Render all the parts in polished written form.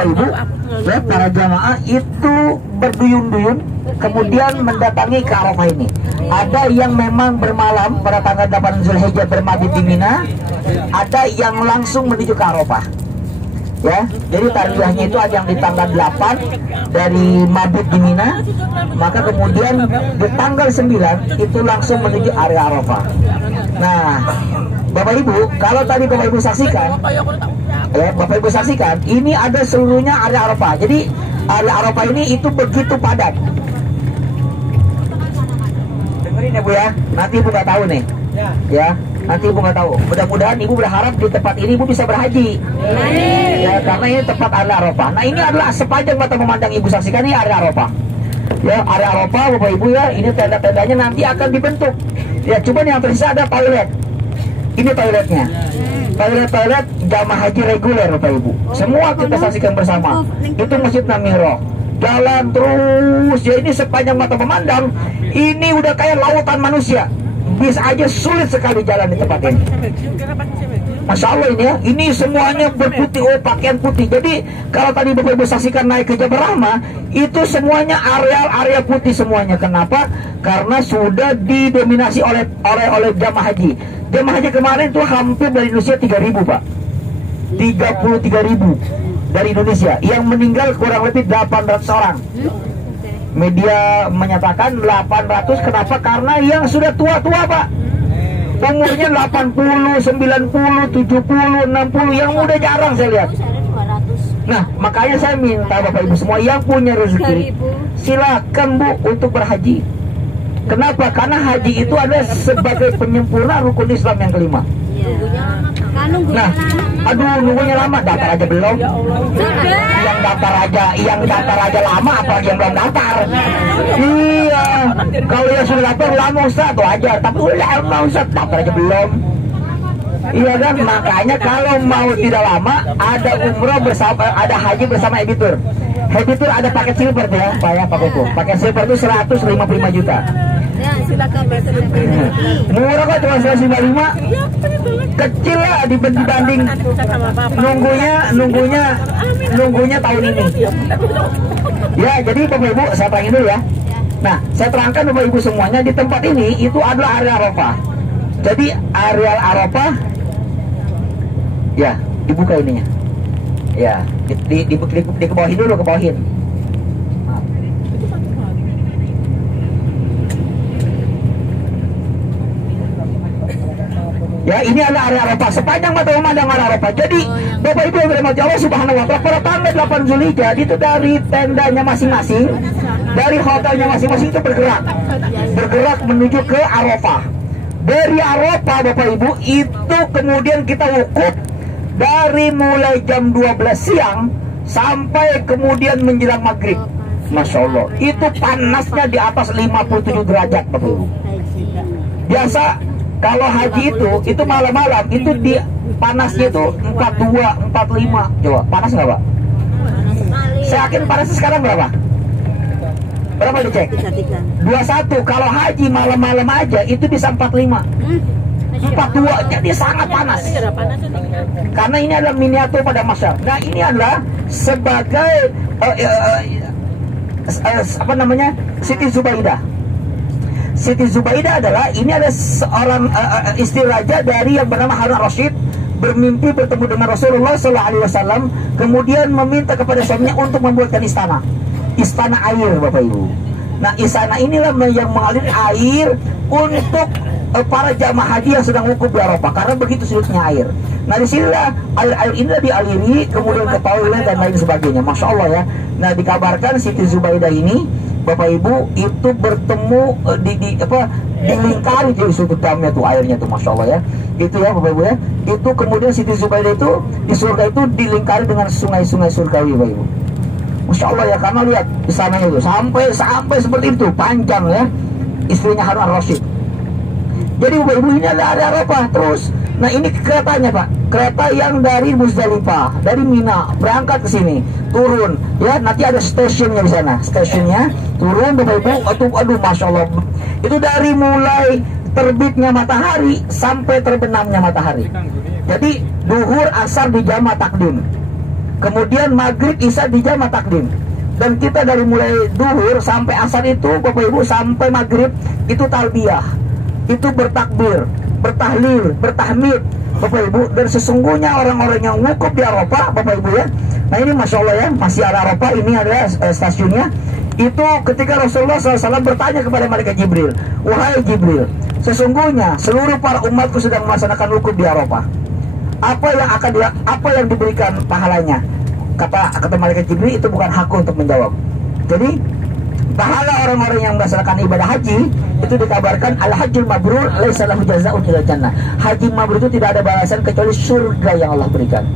Bapak Ibu, ya, para jamaah itu berduyun-duyun kemudian mendatangi ke Arafah ini. Ada yang memang bermalam pada tanggal 8 Zulhijjah bermabit di Mina, ada yang langsung menuju ke Arafah. Ya, jadi tarwiyahnya itu ada yang di tanggal 8 dari mabit di Mina, maka kemudian di tanggal 9 itu langsung menuju area Arafah. Nah, Bapak Ibu, kalau tadi Bapak Ibu saksikan, ya, Bapak Ibu saksikan, ini ada seluruhnya area Arafah. Jadi area Arafah ini itu begitu padat. Dengerin ya Bu ya, nanti Ibu nggak tahu nih, ya. Nanti Ibu nggak tahu. Mudah-mudahan Ibu berharap di tempat ini Ibu bisa berhaji. Ya, karena ini tempat area Arafah. Nah, ini adalah sepanjang mata memandang Ibu saksikan ini area Arafah. Ya, area Arafah Bapak Ibu ya, ini tenda-tendanya nanti akan dibentuk. Ya, cuma yang tersisa ada toilet. Ini toiletnya. Toilet jamaah haji reguler Bapak Ibu. Semua kita saksikan bersama. Itu Masjid Namiro. Jalan terus ya, ini sepanjang mata memandang. Ini udah kayak lautan manusia. Bis aja sulit sekali jalan di tempat ini. Masya Allah ini ya, ini semuanya berputih, oh pakaian putih. Jadi kalau tadi Bapak Ibu saksikan naik ke Jabal Rahmah, itu semuanya area putih semuanya. Kenapa? Karena sudah didominasi oleh jamaah haji. Jamaah haji kemarin itu hampir dari Indonesia 3.000 Pak. 33.000 dari Indonesia. Yang meninggal kurang lebih 800 orang. Media menyatakan 800. Kenapa? Karena yang sudah tua-tua Pak, umurnya 80, 90, 70, 60. Yang muda jarang saya lihat. Nah, makanya saya minta Bapak Ibu semua yang punya rezeki, silakan Bu untuk berhaji. Kenapa? Karena haji itu adalah sebagai penyempurna rukun Islam yang kelima. Nah, aduh, nunggunya lama, daftar aja belum. Yang daftar aja lama, apalagi yang belum daftar. Iya, kalau yang sudah daftar lama Ustaz tuh aja, tapi udah lama Ustaz, daftar aja belum. Iya kan, makanya kalau mau tidak lama, ada umroh bersama, ada haji bersama Editur. Editur ada paket silver ya, Pak ya, pakai itu. Paket silver itu 155 juta. Ya, silakan murah kok, cuma 155. Kecil lah dibanding nunggunya tahun ini. Ya, jadi Bapak Ibu saya terangin dulu ya. Nah, saya terangkan Bapak Ibu semuanya, di tempat ini itu adalah area Arafah. Jadi area Arafah, ya dibuka ininya. Ya, dikebawahin dulu, kebawahin. Ya, ini adalah area Arafah, sepanjang mata memandang area Arafah. Jadi Bapak Ibu yang dirahmati Allah Subhanahu wa Ta'ala, pada tanggal 8 Zulhijjah itu dari tendanya masing-masing, dari hotelnya masing-masing itu bergerak menuju ke Arafah. Dari Arafah Bapak Ibu itu kemudian kita wukuf dari mulai jam 12 siang sampai kemudian menjelang maghrib. Masya Allah, itu panasnya di atas 57 derajat Bapak Ibu. Biasa kalau haji itu malam-malam itu di panasnya itu 42, 45. Coba, panas nggak Pak? Saya yakin panasnya sekarang berapa? Berapa dicek? 21. Kalau haji malam-malam aja itu bisa 45. 42, jadi sangat panas. Karena ini adalah miniatur pada masyarakat. Nah, ini adalah sebagai apa namanya, Siti Zubaidah. Siti Zubaidah adalah seorang istri raja dari yang bernama Harun Rashid, bermimpi bertemu dengan Rasulullah SAW, kemudian meminta kepada suaminya untuk membuatkan istana air Bapak Ibu. Nah, istana inilah yang mengalir air untuk para jamaah haji yang sedang wukuf di Arafah, karena begitu sulitnya air. Nah, disinilah air inilah dialiri kemudian ke toilet dan lain sebagainya. Masya Allah ya. Nah, dikabarkan Siti Zubaidah ini Bapak Ibu itu bertemu dilingkari di sudut damnya tuh airnya tuh, Masya Allah ya. Itu ya Bapak Ibu ya. Itu kemudian Siti Zubaidah itu di surga itu dilingkari dengan sungai-sungai surgawi Bapak Ibu. Masya Allah ya, karena lihat di sana itu sampai seperti itu panjang ya, istrinya Harun Rashid. Jadi Bapak Ibu ini ada Arafah terus. Nah, ini keretanya Pak, kereta yang dari Muzdalifah, dari Mina berangkat ke sini, turun ya, nanti ada stasiunnya di sana, stasiunnya turun Bapak Ibu. Aduh Masya Allah, itu dari mulai terbitnya matahari sampai terbenamnya matahari. Jadi duhur asar di jama takdim. Kemudian maghrib isya dijama takdim. Dan kita dari mulai duhur sampai asar itu Bapak Ibu sampai maghrib itu talbiyah, itu bertakbir, bertahlil, bertahmid Bapak Ibu. Dan sesungguhnya orang-orang yang wukuf di Arafah Bapak Ibu ya, nah ini Masya Allah ya, masih ada Arafah, ini adalah stasiunnya. Itu ketika Rasulullah SAW bertanya kepada malaikat Jibril, wahai Jibril, sesungguhnya seluruh para umatku sedang melaksanakan wukuf di Arafah, apa yang diberikan pahalanya? Kata malaikat Jibril, itu bukan hakku untuk menjawab. Jadi pahala orang-orang yang melaksanakan ibadah haji itu dikabarkan al-hajjul mabrur laisa lahu jazaa'un illa jannah. Haji mabrur itu tidak ada balasan kecuali surga yang Allah berikan.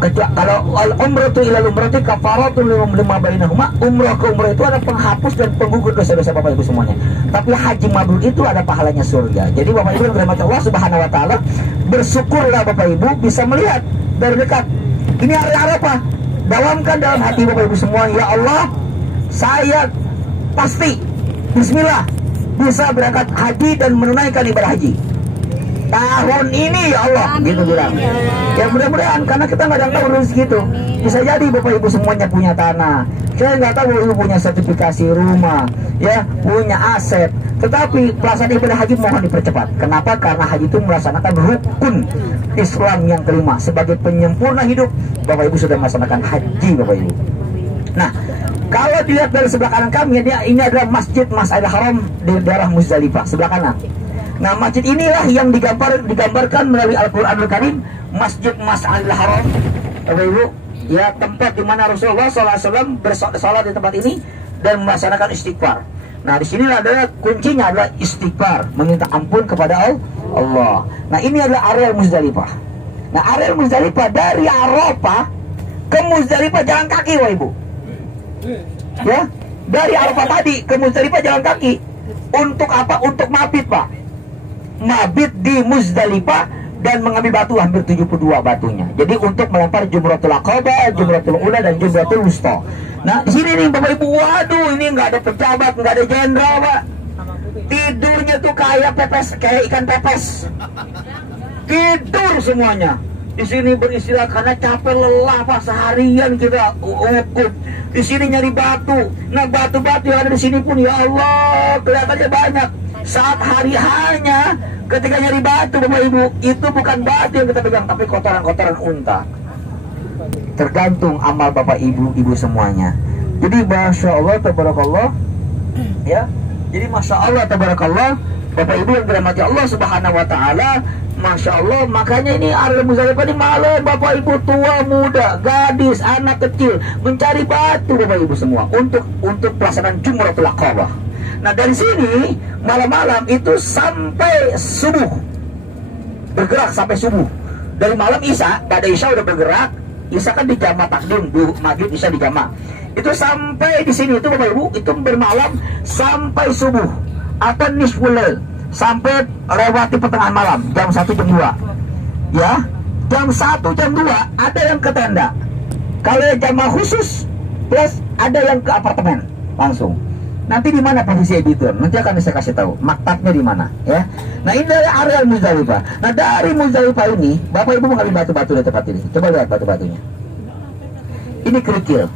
Kalau al-umratu ila al-umrati kafaratun lima bainahuma, umrah ke umrah itu ada penghapus dan penggugur dosa-dosa Bapak Ibu semuanya. Tapi haji mabrur itu ada pahalanya surga. Jadi Bapak Ibu yang dirahmati Allah Subhanahu wa taala, bersyukurlah Bapak Ibu bisa melihat dari dekat. Ini hari Arafah. Dawamkan dalam hati Bapak Ibu semua, ya Allah, saya pasti bismillah bisa berangkat haji dan menunaikan ibadah haji tahun ini ya Allah, gitu bilang. Ya mudah-mudahan, karena kita nggak ada tahu rezeki itu. Bisa jadi Bapak Ibu semuanya punya tanah, saya nggak tahu Ibu punya sertifikasi rumah, ya punya aset, tetapi pelaksanaan ibadah haji mohon dipercepat. Kenapa? Karena haji itu melaksanakan rukun Islam yang kelima. Sebagai penyempurna hidup, Bapak Ibu sudah melaksanakan haji Bapak Ibu. Nah, kalau dilihat dari sebelah kanan kami, ini adalah Masjid Mas'idil Haram di daerah Muzdalifah, sebelah kanan. Nah, masjid inilah yang digambarkan melalui Al-Quranul Karim, Masjid Mas'idil Haram Bapak Ibu, ya tempat di mana Rasulullah SAW bersolat di tempat ini dan melaksanakan istighfar. Nah, di sini adalah kuncinya adalah istighfar, meminta ampun kepada Allah. Nah, ini adalah area Muzdalifah. Nah, area Muzdalifah dari Arafah ke Muzdalifah jalan kaki Bapak Ibu. Ya, dari Arafah tadi ke Muzdalifah jalan kaki. Untuk apa? Untuk mabit Pak. Mabit di Muzdalifah dan mengambil batu hampir 72 batunya. Jadi untuk melempar Jumratul Aqabah, Jumratul Ula dan Jumratul Wusta. Nah, di sini nih Bapak Ibu, waduh, ini nggak ada pejabat, nggak ada jenderal Pak. Tidurnya tuh kayak pepes, kayak ikan pepes. Tidur semuanya. Di sini beristirahat karena capek lelah Pak, seharian kita ukut. Di sini nyari batu. Nah, batu-batu yang ada di sini pun ya Allah kelihatannya banyak. Saat hari hanya ketika nyari batu Bapak Ibu, itu bukan batu yang kita pegang, tapi kotoran-kotoran unta. Tergantung amal Bapak Ibu semuanya. Jadi Masya Allah tabarakallah, ya. Jadi Masya Allah tabarakallah, Bapak Ibu yang dirahmati Allah Subhanahu wa taala, Masya Allah. Makanya ini area Muzdalifah di malam Bapak Ibu, tua muda, gadis, anak kecil mencari batu Bapak Ibu semua untuk pelaksanaan Jumratul Aqabah. Nah, dari sini malam-malam itu sampai subuh, bergerak sampai subuh. Dari malam Isya, pada Isya udah bergerak. Isya kan di jama takdim, maghrib Isya di jama. Itu sampai di sini itu Bapak Ibu, itu bermalam sampai subuh atau nisful lail, sampai lewati pertengahan malam, jam 1 jam 2. Ya, jam 1 jam 2 ada yang ke tenda. Kalau jamaah khusus plus ada yang ke apartemen langsung. Nanti di mana posisi editor? Nanti akan saya kasih tahu maktabnya di mana, ya. Nah, ini dari area Muzdalifah. Nah, dari Muzdalifah ini, Bapak Ibu mengambil batu-batu di tempat ini. Coba lihat batu-batunya. Ini kerikil.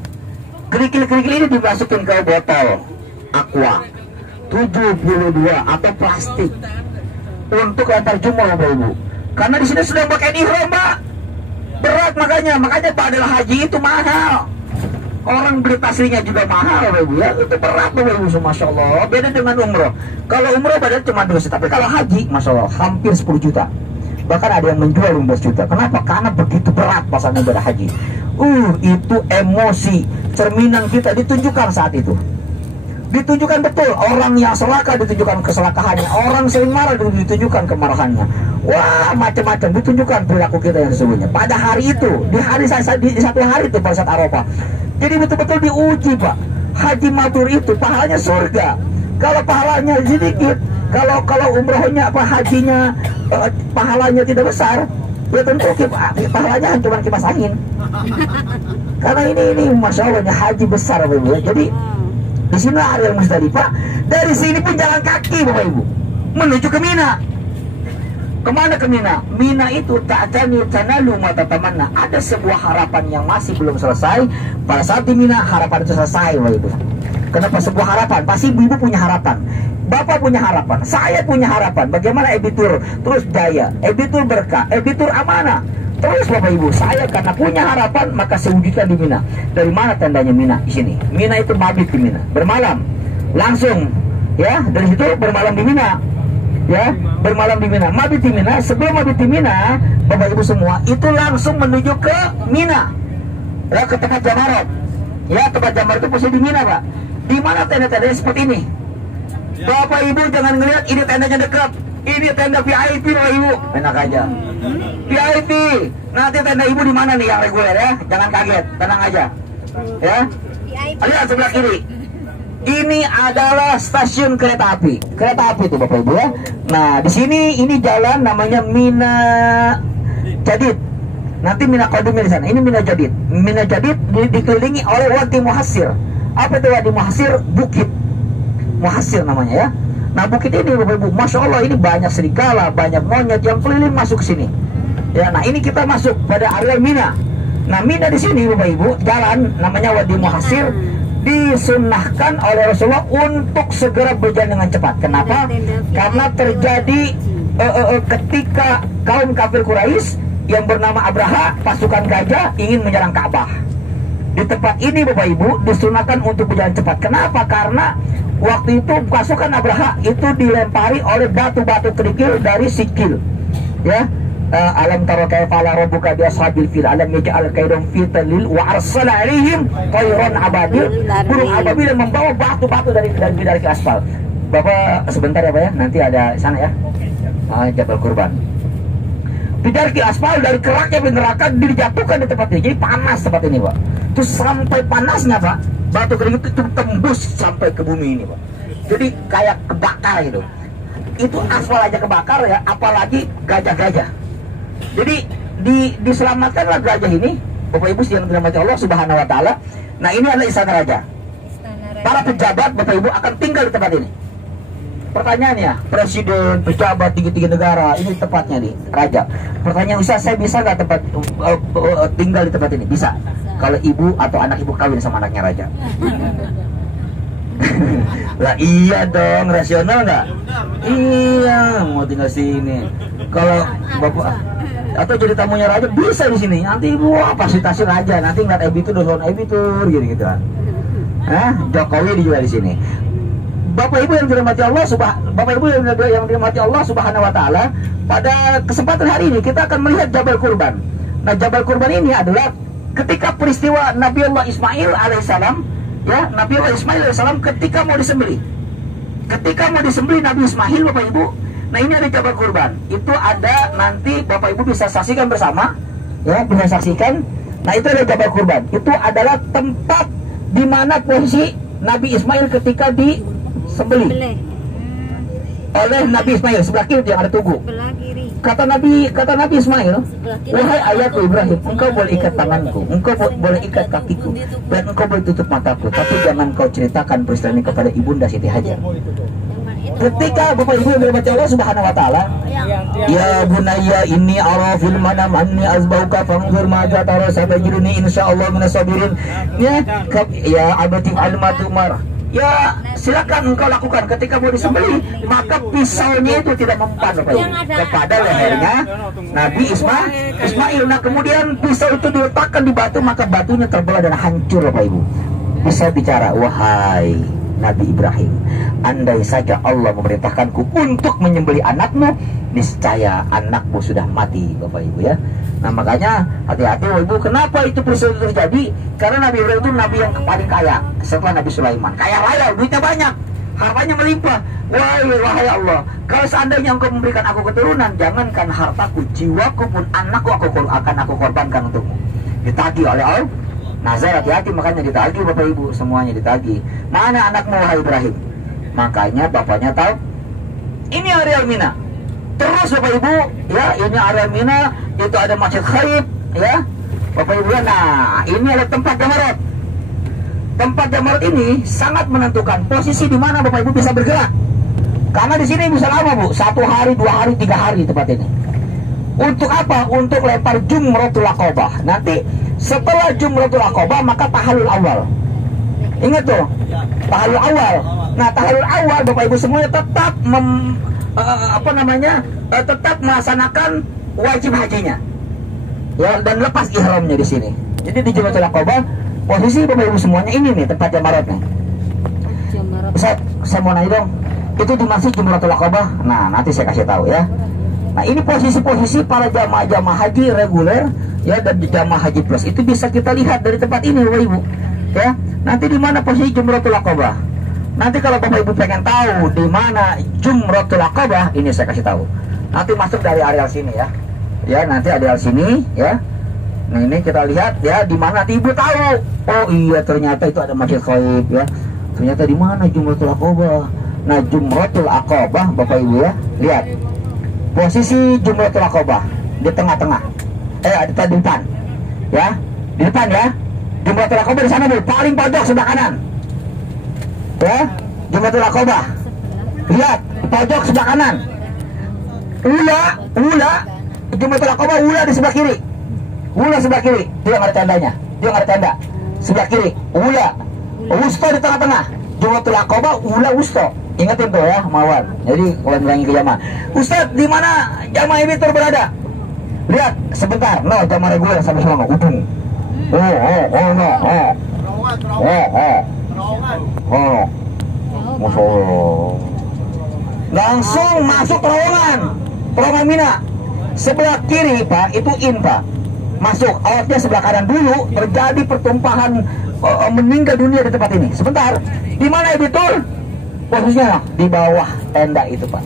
Kerikil-kerikil ini dimasukin ke botol aqua 72 atau plastik untuk lempar jumroh Bapak Ibu. Karena di sini sudah pakai ihram, Pak. Berat makanya padahal haji itu mahal. Orang beli taslinya juga mahal Bapak Ibu ya. Itu berat Bapak Ibu, Masya Allah. Beda dengan umroh. Kalau umroh padahal cuma 2 juta, tapi kalau haji Masya Allah hampir 10 juta. Bahkan ada yang menjual 15 juta. Kenapa? Karena begitu berat pasangan ibadah haji. Itu emosi cerminan kita ditunjukkan saat itu. Ditunjukkan betul. Orang yang serakah ditunjukkan keserakahannya. Orang sering marah ditunjukkan kemarahannya. Wah, macam-macam ditunjukkan perilaku kita yang sesungguhnya. Pada hari itu, di satu hari itu pada saat Arafah. Jadi betul-betul diuji Pak. Haji mabrur itu pahalanya surga. Kalau pahalanya sedikit, kalau umrohnya hajinya pahalanya tidak besar, ya tentu pahalanya cuma kipas angin. Karena ini Masya Allah haji besar Bapak Ibu. Jadi di sini area Muzdalifah. Dari sini pun jalan kaki Bapak Ibu menuju ke Mina. Kemana ke Mina? Mina itu ta'tani tanalu mata tamanna. Ada sebuah harapan yang masih belum selesai. Pada saat di Mina harapan itu selesai, Bapak Ibu. Kenapa sebuah harapan? Pasti ibu punya harapan. Bapak punya harapan, saya punya harapan. Bagaimana Ebitur terus jaya, Ebitur berkah, Ebitur amanah. Terus Bapak Ibu, saya karena punya harapan maka saya wujudkan di Mina. Dari mana tandanya Mina? Di sini. Mina itu mabit di Mina, bermalam. Langsung ya, dari situ bermalam di Mina. Ya, bermalam di Mina, mabit di Mina. Sebelum mabit di Mina, Bapak Ibu semua itu langsung menuju ke Mina. Ya, ke tempat Jamarat. Ya, tempat Jamarat itu posisi di Mina, Pak. Di mana tenda-tendanya seperti ini? Bapak Ibu jangan ngelihat ini tendanya dekat. Ini tenda VIP Bapak Ibu. Enak aja. VIP. Nanti tenda Ibu di mana nih yang reguler ya? Jangan kaget, tenang aja. Ya. Lihat sebelah kiri. Ini adalah stasiun kereta api. Kereta api itu Bapak Ibu ya. Nah, di sini ini jalan namanya Mina Jadid. Nanti Mina Qadumiyah di sana. Ini Mina Jadid. Mina Jadid dikelilingi oleh Wadi Muhassir. Apa itu Wadi Muhassir? Bukit Muhassir namanya ya. Nah, bukit ini Bapak Ibu, Masya Allah ini banyak serigala, banyak monyet yang keliling masuk ke sini. Ya, nah ini kita masuk pada area Mina. Nah, Mina di sini Bapak Ibu, jalan namanya Wadi Muhassir disunnahkan oleh Rasulullah untuk segera berjalan dengan cepat. Kenapa? Karena terjadi ketika kaum kafir Quraisy yang bernama Abraha, pasukan gajah ingin menyerang Ka'bah. Di tempat ini Bapak Ibu disunahkan untuk berjalan cepat. Kenapa? Karena waktu itu pasukan Abraha itu dilempari oleh batu-batu kerikil dari Sikil. Ya, alam tara kaifa fa'ala rabbuka bi ashabil fil alam yaj'al kaidahum fi tadlil wa arsala 'alaihim tayran ababil. Burung ababil yang membawa batu-batu dari aspal. Bapak sebentar ya Pak ya, nanti ada sana ya. Jabal Kurban. Bidarki aspal dari keraknya neraka dijatuhkan di tempat ini. Jadi panas tempat ini Pak. Terus sampai panasnya Pak, batu kering itu tembus sampai ke bumi ini Pak. Jadi kayak kebakar gitu. Itu aspal aja kebakar ya, apalagi gajah-gajah. Jadi diselamatkanlah gajah ini, Bapak Ibu yang dirahmati Allah Subhanahu wa taala. Nah, ini adalah istana raja. Para pejabat Bapak Ibu akan tinggal di tempat ini. Pertanyaannya, presiden, pejabat, tinggi-tinggi negara, ini tempatnya nih, raja. Pertanyaan Ustaz, saya bisa nggak tempat tinggal di tempat ini? Bisa. Kalau ibu atau anak ibu kawin sama anaknya raja. Lah iya dong, rasional nggak? Iya, mau tinggal sini. Kalau bapak atau jadi tamunya raja bisa di sini. Nanti ibu fasilitasi raja, nanti ngeliat ebitur, dosen ebitur, gitu kan. Jokowi juga di sini. Bapak Ibu yang dirahmati Allah Bapak Ibu yang dirahmati Allah Subhanahu wa taala, pada kesempatan hari ini kita akan melihat Jabal Kurban. Nah, Jabal Kurban ini adalah ketika peristiwa Nabiullah Ismail alaihissalam, ya, Nabiullah Ismail alaihissalam ketika mau disembelih. Ketika mau disembelih Nabi Ismail Bapak Ibu. Nah, ini ada Jabal Kurban. Itu ada nanti Bapak Ibu bisa saksikan bersama, ya, bisa saksikan. Nah, itu ada Jabal Kurban. Itu adalah tempat di mana posisi Nabi Ismail ketika disembelih oleh Nabi Ismail. Sebelah kiri yang ada tugu. Kata Nabi Ismail, wahai ayahku Ibrahim, engkau boleh ikat tanganku, engkau boleh ikat kakiku, dan engkau boleh tutup mataku, tapi jangan kau ceritakan peristiwa ini kepada ibunda Siti Hajar. Ketika Bapak Ibu yang dirahmati Allah Subhanahu wa taala, ya bunayya inni ara fil manam anni azbauka fanzur ma tara satajiduni insyaallah minas sabirin. Ya abati al-matumar. Ya, silakan engkau lakukan ketika mau disembelih, maka pisaunya itu tidak mempan Bapak Ibu kepada lehernya Nabi Ismail. Nah, kemudian pisau itu diletakkan di batu, maka batunya terbelah dan hancur Bapak Ibu. Bisa bicara, wahai Nabi Ibrahim, andai saja Allah memerintahkanku untuk menyembelih anakmu, niscaya anakmu sudah mati Bapak Ibu ya. Nah, makanya hati-hati Bapak Ibu. Kenapa itu peristiwa terjadi? Karena Nabi Ibrahim itu Nabi yang paling kaya setelah Nabi Sulaiman. Kaya raya, duitnya banyak, hartanya melimpah. Wahai Allah, kalau seandainya engkau memberikan aku keturunan, jangankan hartaku, jiwaku pun anakku akan aku korbankan untukmu. Ditagih oleh Allah. Nazar, hati-hati, makanya ditagih Bapak Ibu, semuanya ditagih. Mana anakmu wahai Ibrahim? Makanya bapaknya tahu. Ini area Mina. Terus Bapak Ibu, ya, ini area Mina, itu ada Masjid Khaib, ya. Bapak Ibu, nah ini ada tempat Jamarat. Tempat Jamarat ini sangat menentukan posisi di mana Bapak Ibu bisa bergerak. Karena di sini bisa lama Bu, 1 hari, 2 hari, 3 hari tempat ini. Untuk apa? Untuk lempar jumratul aqabah. Nanti setelah jumratul aqabah maka tahalul awal. Ingat tuh, tahalul awal. Nah, tahalul awal Bapak Ibu semuanya tetap tetap melaksanakan wajib hajinya. Ya, dan lepas ihramnya di sini. Jadi di jumratul aqabah posisi Bapak Ibu semuanya ini nih tempat jamaratnya. Saya mau nanya dong, itu dimaksud jumratul aqabah? Nah, nanti saya kasih tahu ya. Nah, ini posisi-posisi para jamaah haji reguler ya dan jamaah haji plus itu bisa kita lihat dari tempat ini Bapak Ibu. Ya, nanti di mana posisi jumratul aqabah? Nanti kalau Bapak Ibu pengen tahu di mana jumratul aqabah, ini saya kasih tahu. Nanti masuk dari areal sini ya. Ya, nanti areal sini ya. Nah, ini kita lihat ya di mana nanti Ibu tahu. Oh iya, ternyata itu ada Masjid Khaib ya. Ternyata di mana jumratul aqabah. Nah, jumratul aqabah Bapak Ibu ya, lihat. Posisi jumratul aqabah di tengah-tengah. Di depan. Ya, di depan ya. Jumratul aqabah di sana Bu, paling pojok sebelah kanan. Ya, jumratul aqabah. Lihat, pojok sebelah kanan. Ula, jumratul aqabah ula di sebelah kiri. Ula sebelah kiri, dia nggak ada tandanya. Dia nggak ada tanda. Sebelah kiri, ula. Wusto di tengah-tengah. Jumratul aqabah ula wusto. Ingatin tuh ya, Mawar. Jadi kalau bilangin ke jamaah, Ustadz, di mana jamaah ini berada? Lihat sebentar. No, jamaah reguler sampai sana ujung. Masya Allah. Langsung masuk terowongan Mina. Sebelah kiri Pak, itu Pak. Masuk, awalnya sebelah kanan dulu terjadi pertumpahan meninggal dunia di tempat ini. Sebentar, di mana betul? Posisinya di bawah tenda itu Pak.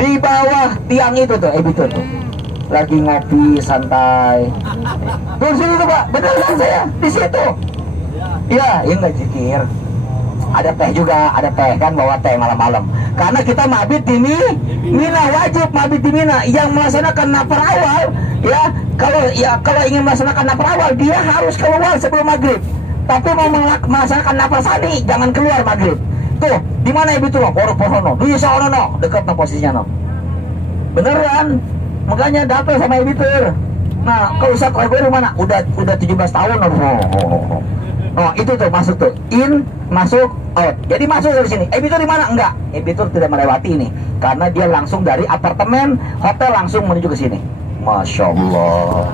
Di bawah tiang itu tuh, betul tuh. Lagi ngopi santai. Tuh sini tuh Pak, bener kan saya di situ. Ya, ini nggak zikir. Ada teh juga, ada teh kan bawa teh malam-malam. Karena kita mabit di Mina, wajib mabit di Mina. Yang melaksanakan nafar awal, ya kalau ingin melaksanakan nafar awal dia harus keluar sebelum maghrib. Tapi mau melaksanakan nafar sani jangan keluar maghrib. Tuh, di mana itu loh? Pohon no. Di sana no, dekat no posisinya no. Beneran. Makanya dapet sama ibu. Nah, kalau Ustaz Korbel mana? Udah 17 tahun no. Oh, itu tuh masuk tuh. In, masuk, out. Jadi masuk dari sini. Ebitur di mana? Enggak. Ebitur tidak melewati ini karena dia langsung dari apartemen hotel langsung menuju ke sini. Masya Allah.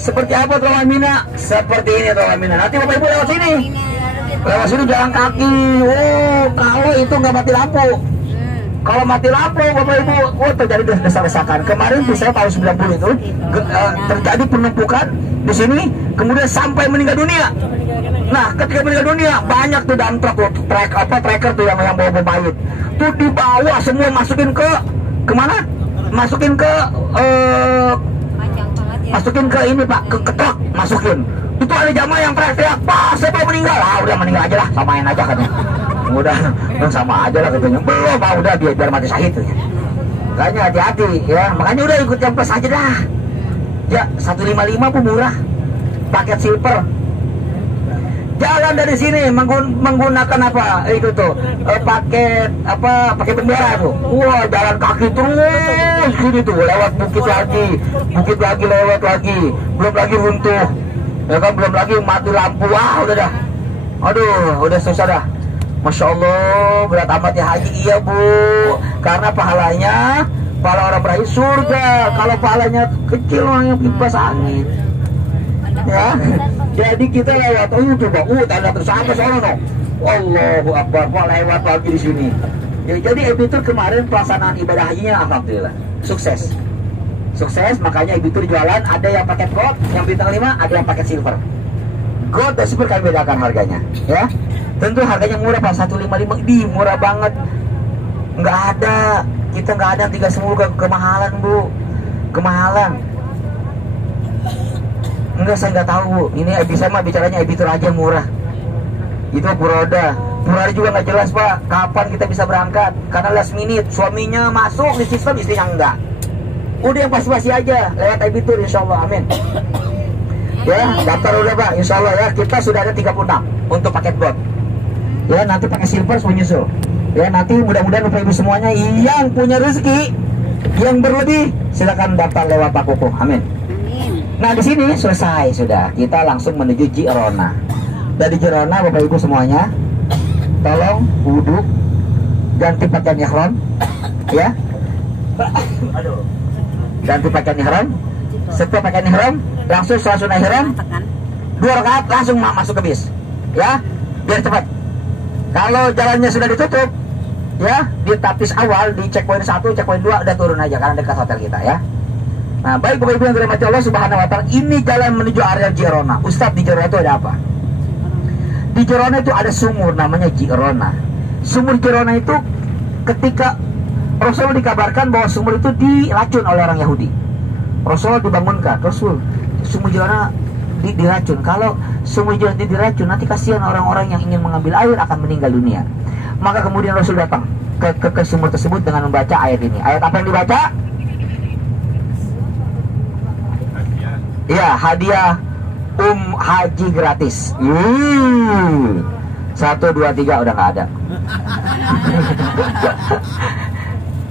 Seperti apa Terowongan Mina? Seperti ini Terowongan Mina. Nanti Bapak Ibu lewat sini. Lewat sini jalan kaki. Oh, kalau itu nggak mati lampu. Kalau mati lampu Bapak Ibu, terjadi desak-desakan. Kemarin tuh saya tahun 90 itu terjadi penumpukan di sini, kemudian sampai meninggal dunia. Nah, ketika meninggal dunia banyak tuh dan tracker tuh yang bawa mayat. Tuh dibawa semua masukin ke kemana? Masukin ke ini Pak, ke truk masukin. Itu ada jamaah yang teriak-teriak, Pak, siapa meninggal? Ah, udah meninggal aja lah, samain aja katanya. Udah sama aja lah katanya. Belum, Pak, udah biar mati syahid tuh. Makanya hati-hati ya, makanya udah ikut yang plus aja dah. Ya, 155 pun murah. Paket silver. Jalan dari sini menggunakan apa? Itu tuh pakai bendera tuh. Wah, jalan kaki terus sini tuh, lewat bukit lagi lewat lagi. Belum lagi runtuh. Ya kan, belum lagi mati lampu. Wah, udah dah. Aduh, udah susah dah. Masya Allah, berat amat ya haji. Iya Bu, karena pahala orang berakhir surga. Kalau pahalanya kecil orangnya kipas angin. Ya, jadi kita lewat. Oh coba, tanda tersangka soalnya no. Allahu Akbar, Pak, lewat lagi di sini. Ya, jadi Ebitur kemarin pelaksanaan ibadah hajinya alhamdulillah sukses. Makanya Ebitur jualan ada yang paket gold, yang bintang 5, ada yang paket silver. Gold dan silver kami bedakan harganya, ya. Tentu harganya murah Pak, 155, murah banget. Kita nggak ada 3 semua kemahalan Bu, kemahalan. Enggak, saya nggak tahu Bu. Ini bisa mah bicaranya Ebitur aja murah. Itu Puroda juga nggak jelas Pak. Kapan kita bisa berangkat? Karena last minute suaminya masuk di sistem, istrinya enggak. Udah yang pasti-pasti aja lewat Ebitur insya Allah, amin. Ya, daftar udah Pak, insya Allah ya. Kita sudah ada 36 untuk paket gold. Ya, nanti pakai silver semua nyusul. Ya, nanti mudah-mudahan Bapak Ibu semuanya yang punya rezeki Yang berlebih silakan daftar lewat Pak Kuku. Amin. Nah di sini selesai sudah. Kita langsung menuju Jirona. Dari Jirona Bapak Ibu semuanya, tolong wudhu, ganti pakaian ihram, ya. Ganti pakaian ihram. Setelah pakaian ihram, langsung sholat sunnah ihram 2 rakaat langsung masuk ke bis, ya. Biar cepat. Kalau jalannya sudah ditutup, ya, di tapis awal di checkpoint 1, checkpoint 2 udah turun aja karena dekat hotel kita, ya. Nah, baik Bapak Ibu yang dirahmati Allah Subhanahu wa taala, ini jalan menuju area Jirona. Ustadz, di Jirona itu ada apa? Di Jirona itu ada sumur namanya Jirona. Sumur Jirona itu ketika Rasul dikabarkan bahwa sumur itu diracun oleh orang Yahudi. Rasul dibangunkan, Rasul, sumur Jirona diracun. Kalau sumur Jirona diracun, nanti kasihan orang-orang yang ingin mengambil air akan meninggal dunia. Maka kemudian Rasul datang ke sumur tersebut dengan membaca ayat ini. Ayat apa yang dibaca? Ya, hadiah haji gratis. 1, 2, 3 udah nggak ada.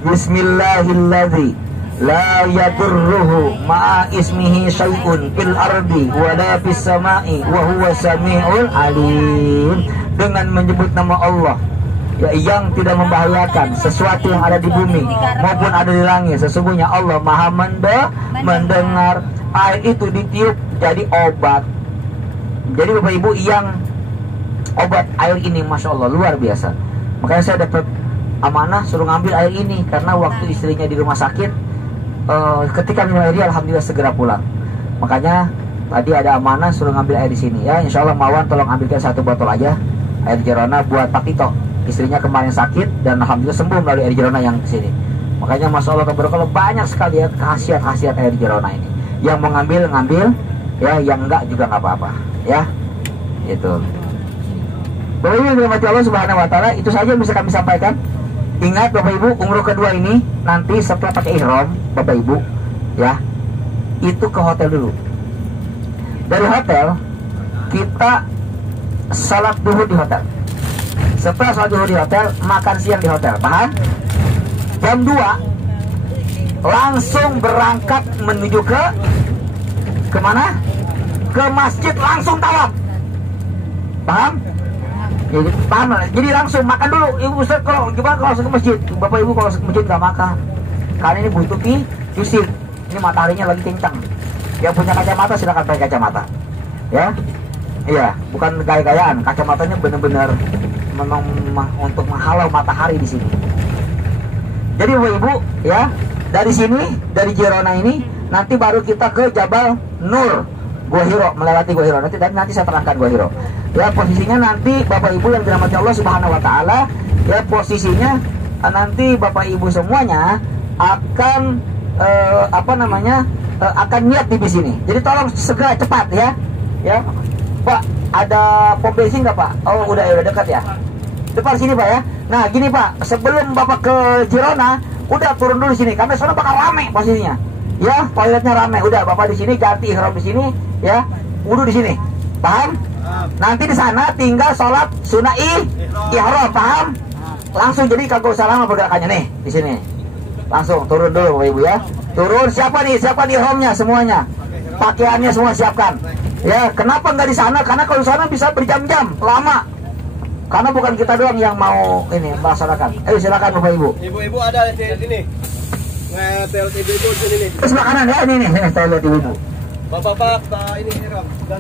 Bismillahilladzi la yadurruhu ma'a ismihi syai'un fil ardi wala fis sama'i wa huwa sami'ul alim. Dengan menyebut nama Allah, ya, yang tidak membahayakan sesuatu yang ada di bumi maupun ada di langit, sesungguhnya Allah Maha mendengar. Air itu ditiup jadi obat. Jadi Bapak Ibu, yang obat air ini Masya Allah luar biasa. Makanya saya dapat amanah suruh ngambil air ini, karena waktu istrinya di rumah sakit, ketika minum air ini alhamdulillah segera pulang. Makanya tadi ada amanah suruh ngambil air di sini, ya. Insya Allah Mawan tolong ambilkan 1 botol aja air Jirona buat Pak Tito. Istrinya kemarin sakit dan alhamdulillah sembuh melalui air Jirona yang di sini. Makanya Masya Allah tabarakallah, banyak sekali ya khasiat-khasiat air Jirona ini. Yang mau ngambil, ya, yang enggak juga nggak apa-apa, ya. Itu. Bapak Ibu yang dirahmati Allah Subhanahu wa taala, itu saja yang bisa kami sampaikan. Ingat Bapak Ibu, umroh kedua ini nanti setelah pakai ihram, Bapak Ibu, ya, itu ke hotel dulu. Dari hotel kita salat duhur di hotel. Setelah salat duhur di hotel, makan siang di hotel. Paham? Jam 2 langsung berangkat menuju ke mana? Ke masjid, langsung tawaf. Paham? Jadi, paham? Jadi langsung makan dulu. Ibu Ustaz, kalau gimana kalau ke masjid? Bapak Ibu kalau ke masjid nggak makan, karena ini butuh fisik. Ini mataharinya lagi kencang. Yang punya kacamata silakan pakai kacamata, ya. Iya, bukan gaya-gayaan. Kacamatanya benar-benar memang untuk menghalau matahari di sini. Jadi Bapak Ibu, ya, dari sini, dari Jirona ini, nanti baru kita ke Jabal Nur, Gua Hiro, melewati Gua Hiro. Nanti saya terangkan Gua Hiro. Ya, posisinya nanti Bapak Ibu yang dirahmati Allah Subhanahu wa taala, ya, posisinya nanti Bapak Ibu semuanya akan akan niat di sini. Jadi tolong segera cepat, ya. Ya. Pak, ada pom bensin nggak, Pak? Oh, udah dekat ya. Depan sini, Pak, ya. Nah, gini, Pak, sebelum Bapak ke Jirona, udah turun dulu sini, karena sana bakal rame posisinya. Ya, toiletnya rame. Udah Bapak di sini, ganti ihram di sini, ya. Wudu di sini. Paham? Nanti di sana tinggal sholat sunnah ihram, paham? Langsung, jadi kagak usah lama pergerakannya nih di sini. Langsung turun dulu Bapak Ibu, ya. Turun, siapa ihramnya semuanya. Pakaiannya semua siapkan. Ya, kenapa nggak di sana? Karena kalau di sana bisa berjam-jam, lama. Karena bukan kita doang yang mau ini melaksanakan. Ayo silakan Bapak Ibu. Ibu-ibu ada di sini. Toilet ibu-ibu di sini nih. Terus makanan ya, ini nih toilet ibu-ibu. Bapak-bapak, ini ihram.